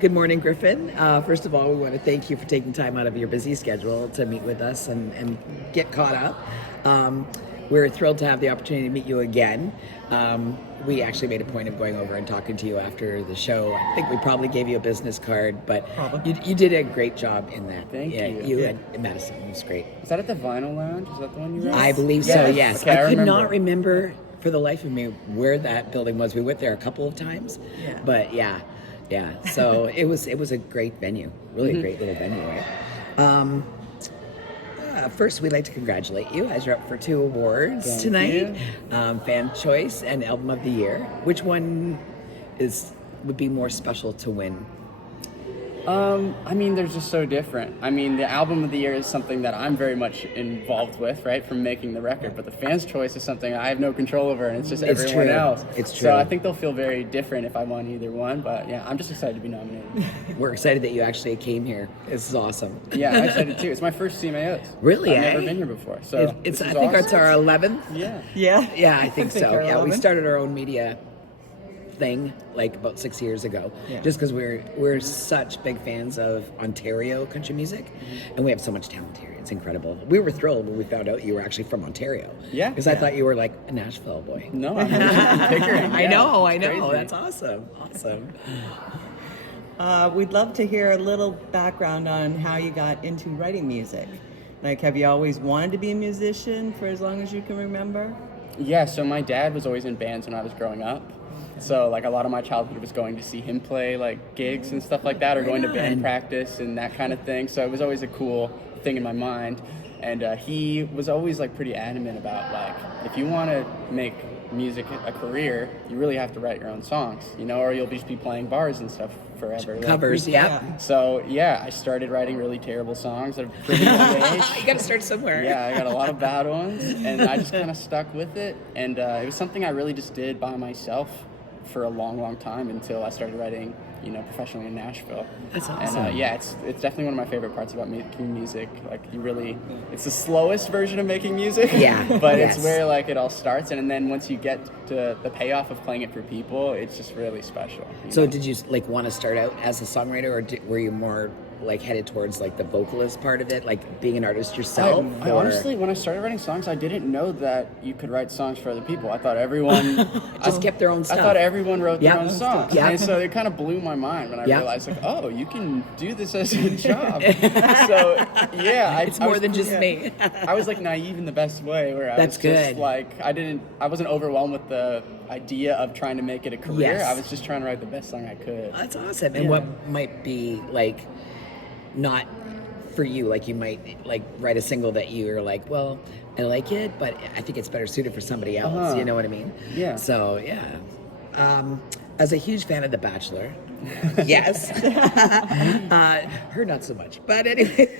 Good morning, Griffin. First of all, we want to thank you for taking time out of your busy schedule to meet with us and get caught up. We're thrilled to have the opportunity to meet you again. We actually made a point of going over and talking to you after the show. I think we probably gave you a business card, but you did a great job in that. Thank you. You and Madison. It was great. Was that at the Vinyl Lounge? Is that the one you were at? I believe so, yes. Okay, I could not remember for the life of me where that building was. We went there a couple of times, but yeah. So it was a great venue, really a great little venue, right? First, we'd like to congratulate you as you're up for 2 awards tonight. Fan Choice and Album of the Year. Which one would be more special to win? I mean, they're just so different. I mean, the Album of the Year is something that I'm very much involved with, right, from making the record. But the Fans' Choice is something I have no control over, and it's just everyone else. It's true. So I think they'll feel very different if I won either one. But yeah, I'm just excited to be nominated. We're excited that you actually came here. This is awesome. Yeah, I'm excited too. It's my first CMAOs. Really? I've never been here before. So I think it's our 11th. Yeah, I think so. Yeah, we started our own media thing like about 6 years ago, just because we're such big fans of Ontario country music, and we have so much talent here. It's incredible. We were thrilled when we found out you were actually from Ontario. Because I thought you were like a Nashville boy. No, I'm from Pickering. I know. Crazy. That's awesome. We'd love to hear a little background on how you got into writing music. Like, have you always wanted to be a musician for as long as you can remember? Yeah, so my dad was always in bands when I was growing up. So, like, a lot of my childhood was going to see him play, like, gigs and stuff like that, or going to band practice and that kind of thing. So it was always a cool thing in my mind. And he was always, like, pretty adamant about, like, if you want to make music a career, you really have to write your own songs, you know, or you'll just be playing bars and stuff forever. Covers, So, I started writing really terrible songs at a pretty young age. You got to start somewhere. Yeah, I got a lot of bad ones, and I just kind of stuck with it. And it was something I really just did by myself for a long time until I started writing, professionally in Nashville. That's awesome. And it's definitely one of my favorite parts about making music. Like, it's the slowest version of making music. But it's where, like, it all starts, and then once you get to the payoff of playing it for people, it's just really special. So did you like want to start out as a songwriter, or were you more like headed towards like the vocalist part of it, like being an artist yourself? I honestly, when I started writing songs, I didn't know that you could write songs for other people. I thought everyone just kept their own stuff. I thought everyone wrote their own songs. Yeah. And so it kind of blew my mind when I realized, like, oh, you can do this as a job. So it's more than just me. I was like naive in the best way, where I was just like, I wasn't overwhelmed with the idea of trying to make it a career. I was just trying to write the best song I could. That's awesome. And what might be like not for you, like you might like write a single that you're like, well, I like it, but I think it's better suited for somebody else. You know what I mean? Yeah. So as a huge fan of The Bachelor, yes, her not so much, but anyway,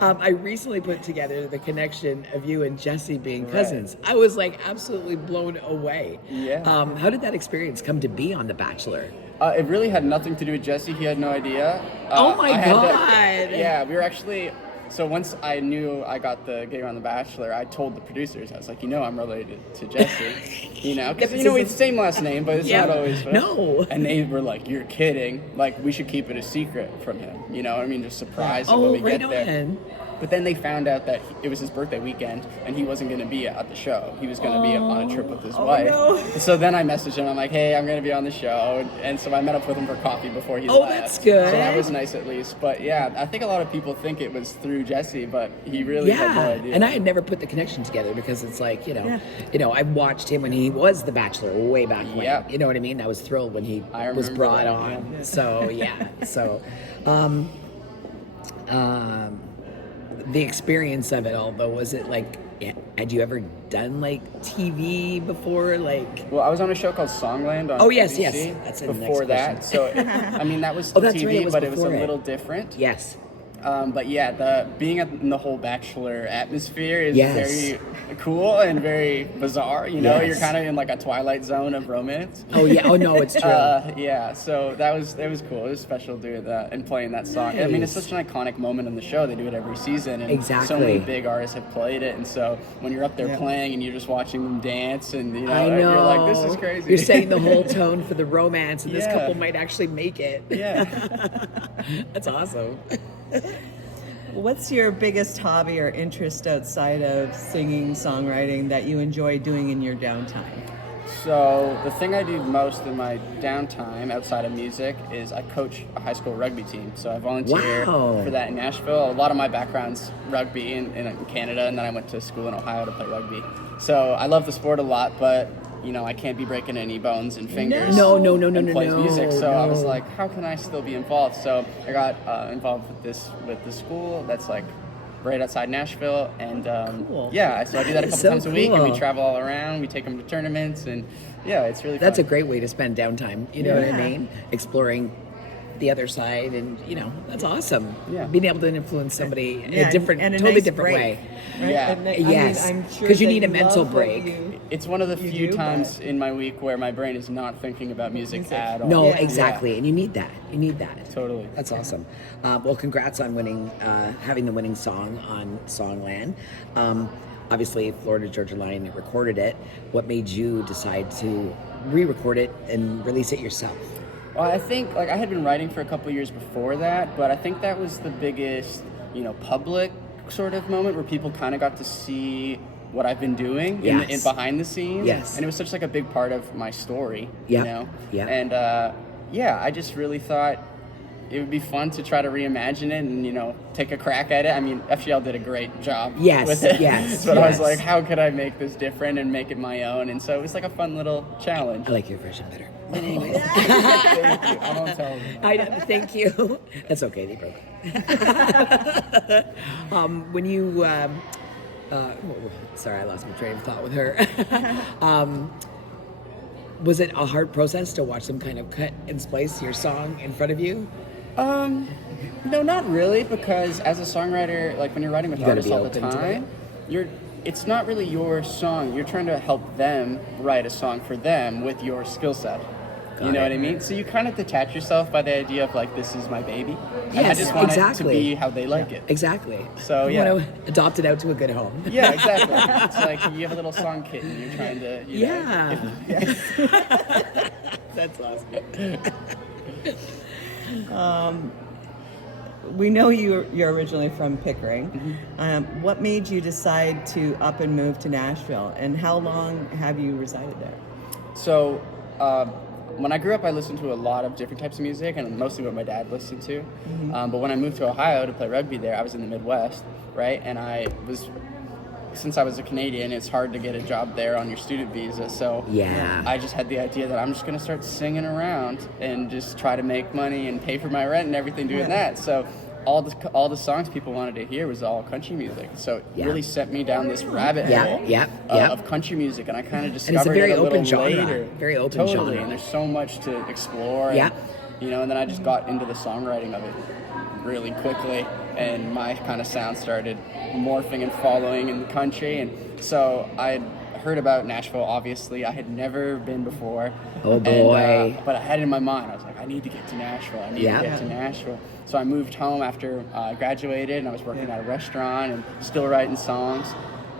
I recently put together the connection of you and Jesse being cousins. I was like absolutely blown away. How did that experience come to be on The Bachelor? It really had nothing to do with Jesse. He had no idea. Oh my God! We were actually. So once I knew I got the gig on The Bachelor, I told the producers, I was like, I'm related to Jesse. Because we have the same last name, but it's not always. No. And they were like, "You're kidding! Like, we should keep it a secret from him." You know what I mean? Just surprise him when we get there. But then they found out that it was his birthday weekend, and he wasn't going to be at the show. He was going to be on a trip with his wife. No. So then I messaged him. I'm like, hey, I'm going to be on the show. And so I met up with him for coffee before he left. Oh, that's good. So that was nice at least. But I think a lot of people think it was through Jesse, but he really had no idea. And I had never put the connection together because it's like, I watched him when he was The Bachelor way back when. You know what I mean? I was thrilled when he was brought on. Yeah. So, the experience of it all, though, was it like, had you ever done like TV before? Like, well, I was on a show called Songland on ABC that's before that. So, I mean, that was that's TV, right, it was but it was a before little different. Yes. But yeah, the being in the whole Bachelor atmosphere is Yes. very cool and very bizarre. You know, Yes. you're kind of in like a twilight zone of romance. Oh yeah. Oh no, it's true. Yeah, so it was cool. It was special doing that and playing that song. I mean, it's Nice. such an iconic moment in the show. They do it every season, and so Exactly. many big artists have played it. And so when you're up there Yeah. playing and you're just watching them dance, and you know, I know. you're like, this is crazy. You're setting the whole tone for the romance, and this Yeah. couple might actually make it. Yeah. That's awesome. What's your biggest hobby or interest outside of singing, songwriting that you enjoy doing in your downtime? So the thing I do most in my downtime outside of music is I coach a high school rugby team. So I volunteer Wow. for that in Nashville. A lot of my background's rugby in Canada, and then I went to school in Ohio to play rugby. So I love the sport a lot, but you know, I can't be breaking any bones and fingers. No. and plays music. So I was no. like, how can I still be involved? So I got involved with the school that's like right outside Nashville, and Cool. yeah, so I do that a couple So times a week, and we cool. travel all around. We take them to tournaments, and yeah, it's really That's a fun. great way to spend downtime. You know what I Yeah. mean? Exploring the other side, and you know, that's awesome. Yeah. Being able to influence somebody in Yeah, a different, and a totally nice different break, way. right? Yeah. And I Yes, mean, I'm sure 'cause you that need a mental love what break. It's one of the You few do, times but- in my week where my brain is not thinking about music at all. No, Yeah. exactly, and you need that. You need that. Totally. That's awesome. Well, congrats on winning, having the winning song on Songland. Obviously, Florida Georgia Line recorded it. What made you decide to re-record it and release it yourself? Well, I think like I had been writing for a couple years before that, but I think that was the biggest, you know, public sort of moment where people kind of got to see what I've been doing in Yes. behind the scenes. Yes. And it was such like a big part of my story, Yep. you know? Yep. And yeah, I just really thought it would be fun to try to reimagine it and, you know, take a crack at it. I mean, FGL did a great job Yes, with it. yes, But I was yes. like, how could I make this different and make it my own? And so it was like a fun little challenge. I like your version better. But anyways, Thank you. I won't tell them. I know, thank you. That's okay. They broke. When you, sorry, I lost my train of thought with her. Was it a hard process to watch them kind of cut and splice your song in front of you? No, not really, because as a songwriter, like when you're writing with You gotta artists be all the open to time, it's not really your song. You're trying to help them write a song for them with your skill set. You know it. what I mean? So you kind of detach yourself by the idea of like, this is my baby. And I Yes, just want it to exactly. be how they like it. Exactly. So, You yeah. want to adopt it out to a good home. Yeah, exactly. It's like you have a little song kit and you're trying to, you know, Yeah. That's awesome. We know you're originally from Pickering. What made you decide to up and move to Nashville, and how long have you resided there? So, when I grew up, I listened to a lot of different types of music, and mostly what my dad listened to. But when I moved to Ohio to play rugby there, I was in the Midwest, right? And since I was a Canadian, it's hard to get a job there on your student visa. So Yeah. I just had the idea that I'm just going to start singing around and just try to make money and pay for my rent and everything doing that. So all the songs people wanted to hear was all country music. So it Yeah. really set me down this rabbit Yeah, hole yeah, yeah. of country music, and I kind of it's discovered a very it a little open genre. later. Very open totally, genre. and there's so much to explore. Yeah. And, you know, and then I just got into the songwriting of it really quickly, and my kind of sound started morphing and following in the country. And so I heard about Nashville. Obviously, I had never been before. Oh, boy. But I had it in my mind. I was like, I need to get to Nashville. I need Yeah. to get to Nashville. So I moved home after I graduated, and I was working at a restaurant and still writing songs.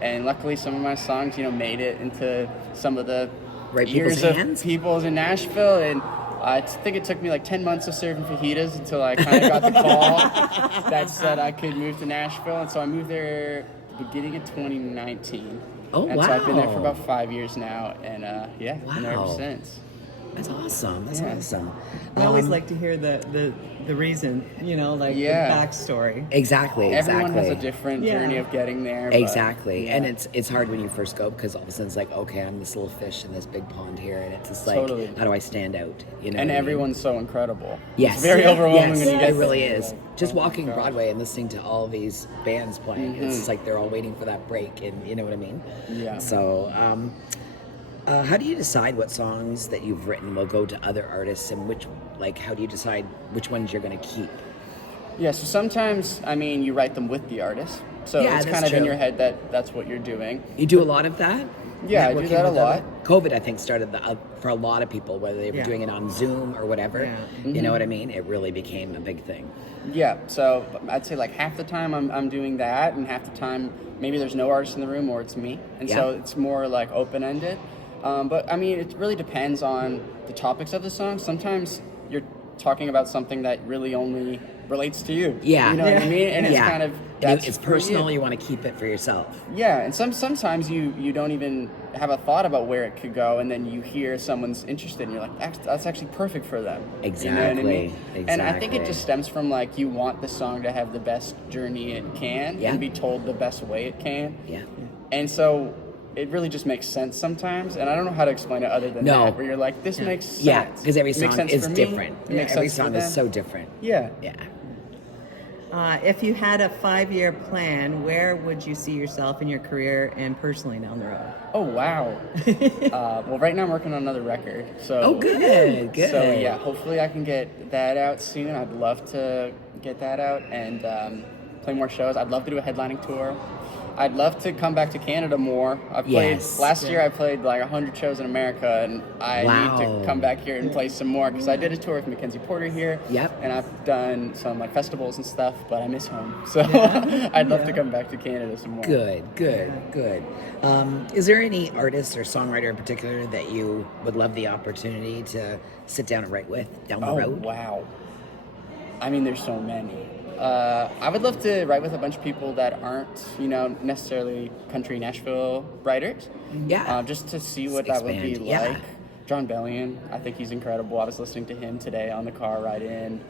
And luckily, some of my songs, you know, made it into some of the Right people's ears hands? of people in Nashville. And I think it took me like 10 months of serving fajitas until I kind of got the call that said I could move to Nashville. And so I moved there the beginning of 2019. Oh, and so I've been there for wow. about 5 years now. And yeah, been there ever Wow. since. That's awesome. That's Yeah. awesome. I always like to hear the reason, you know, like Yeah. the backstory. Exactly. Everyone has a Exactly. different Yeah. journey of getting there. but, Exactly, yeah. and it's hard when you first go because all of a sudden it's like, okay, I'm this little fish in this big pond here, and it's just like, Totally. how do I stand out? You know, And what I mean? everyone's so incredible. Yes, It's very overwhelming yes, when you get it really there. is. Just walking Broadway and listening to all these bands playing, it's just like they're all waiting for that break, and you know what I mean. Yeah. So, how do you decide what songs that you've written will go to other artists, and how do you decide which ones you're going to keep? Yeah, so sometimes, I mean, you write them with the artist. So Yeah, it's that's kind of in true. your head that that's what you're doing. You do a lot of that? Yeah, I do Networking that a with other- lot. COVID, I think, started for a lot of people, whether they were Yeah. doing it on Zoom or whatever. Yeah. You know what I mean? It really became a big thing. Yeah, so I'd say like half the time I'm doing that, and half the time maybe there's no artist in the room or it's me. And so Yeah. it's more like open-ended. But I mean, it really depends on the topics of the song. Sometimes you're talking about something that really only relates to you. Yeah. You know what I mean? And it's Yeah. kind of, And that's it's for personal. you. You want to keep it for yourself. Yeah, and sometimes you don't even have a thought about where it could go, and then you hear someone's interested, and you're like, that's actually perfect for them. You know what I mean? Exactly, And I think it exactly. just stems from like you want the song to have the best journey it can, Yeah. and be told the best way it can. Yeah. And so it really just makes sense sometimes, and I don't know how to explain it other than No. that, where you're like, this makes sense. Yeah, because every It makes song sense is for me, different. It makes Every sense for song is them. so different. Yeah. Yeah. If you had a 5-year plan, where would you see yourself in your career and personally down the road? Oh wow. Well, right now I'm working on another record. So Oh, good, good. So yeah, hopefully I can get that out soon. I'd love to get that out and play more shows. I'd love to do a headlining tour. I'd love to come back to Canada more. I played Yes. last year. I played like 100 shows in America, and I Wow. need to come back here and play some more because I did a tour with Mackenzie Porter here. Yep. And I've done some like festivals and stuff, but I miss home. So I'd love to come back to Canada some more. Good, good, good. Is there any artist or songwriter in particular that you would love the opportunity to sit down and write with down the Oh road? wow! I mean, there's so many. I would love to write with a bunch of people that aren't, necessarily country Nashville writers. Yeah. Just to see what Just that would be expand, yeah. like. John Bellion, I think he's incredible. I was listening to him today on the car ride in.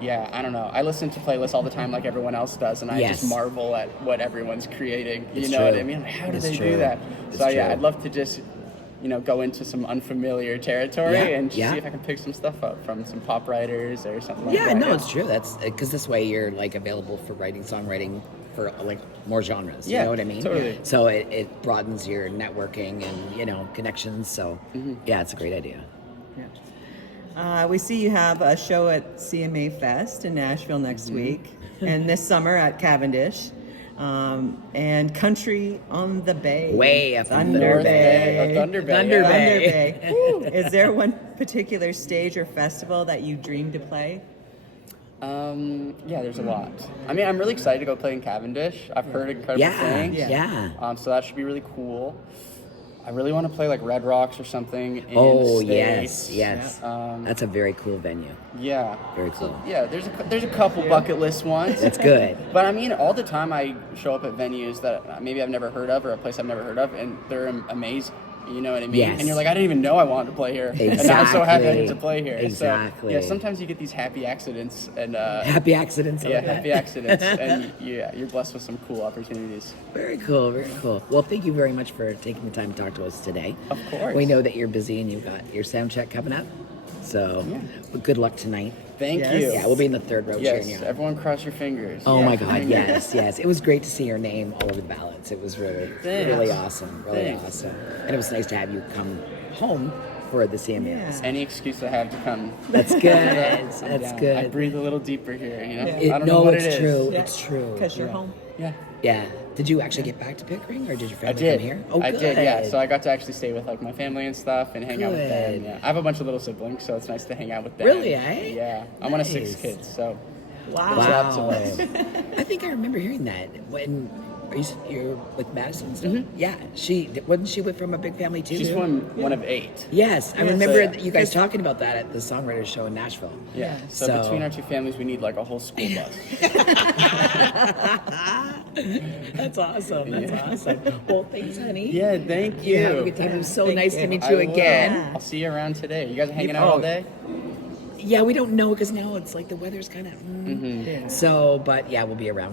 Yeah, I don't know. I listen to playlists all the time like everyone else does, and I Yes. just marvel at what everyone's creating. It's You know what true. I mean? Like, how do It's they true. do that? It's So yeah, true. I'd love to just go into some unfamiliar territory Yeah, and yeah. see if I can pick some stuff up from some pop writers or something like Yeah, that. no, it's true. That's because this way you're like available for songwriting for like more genres. Yeah, You know what I mean? totally. So it broadens your networking and connections. So Mm-hmm. yeah, it's a great idea. We see you have a show at CMA Fest in Nashville next week, and this summer at Cavendish, and Country on the Bay. Way up in the Thunder North Bay. Bay. Thunder Bay, Thunder yeah. Bay. Thunder Bay. Is there one particular stage or festival that you dream to play? Yeah, there's a lot. I mean, I'm really excited to go play in Cavendish. I've heard incredible Yeah, things. yeah. So that should be really cool. I really want to play like Red Rocks or something in Oh the yes, States. yes. That's a very cool venue. Yeah. Very cool. Yeah, there's a couple bucket list ones. That's good. But I mean, all the time I show up at venues that maybe I've never heard of or a place I've never heard of, and they're amazing. You know what I mean? Yes. And you're like, I didn't even know I wanted to play here. And now I'm so happy I get to play here. Exactly. So, yeah, sometimes you get these happy accidents and Happy accidents. I yeah, like that. happy accidents, and you're blessed with some cool opportunities. Very cool, very cool. Well, thank you very much for taking the time to talk to us today. Of course. We know that you're busy and you've got your sound check coming up. So well, good luck tonight. Thank Yes. you. Yeah, we'll be in the third row cheering Yes, you. everyone cross your fingers. Oh Yeah. my God, yes, yes. It was great to see your name all over the ballots. It was really, Thanks. really awesome, really Thanks. awesome. And it was nice to have you come home for the CMAs. Any excuse I have to come. That's good. That's Yeah, good. I breathe a little deeper here, I It- don't know what it's it is. true. Yeah. It's true. Because you're home. Yeah. Yeah. Did you actually get back to Pickering, or did your I family did. come here? Oh, I good. did, yeah. So I got to actually stay with like my family and stuff and hang out with them. Good. Yeah. I have a bunch of little siblings, so it's nice to hang out with them. Really, eh? Yeah. I'm one of 6 Nice. kids, so Wow. there's lots of Wow. us. I think I remember hearing that when you're with Madison and stuff. Yeah, wasn't she from a big family too? She's one of 8. Yes, I Yes. remember So, you guys talking about that at the songwriters show in Nashville. Yeah. So, So- between our 2 families, we need like a whole school bus. That's awesome. That's awesome. Well, thanks, honey. Yeah, thank you. You have a good time. It was so Thank nice you. to meet I you will. again. I'll see you around today. You guys are hanging out all day? Yeah, we don't know because now it's like the weather's kind of. So, but yeah, we'll be around.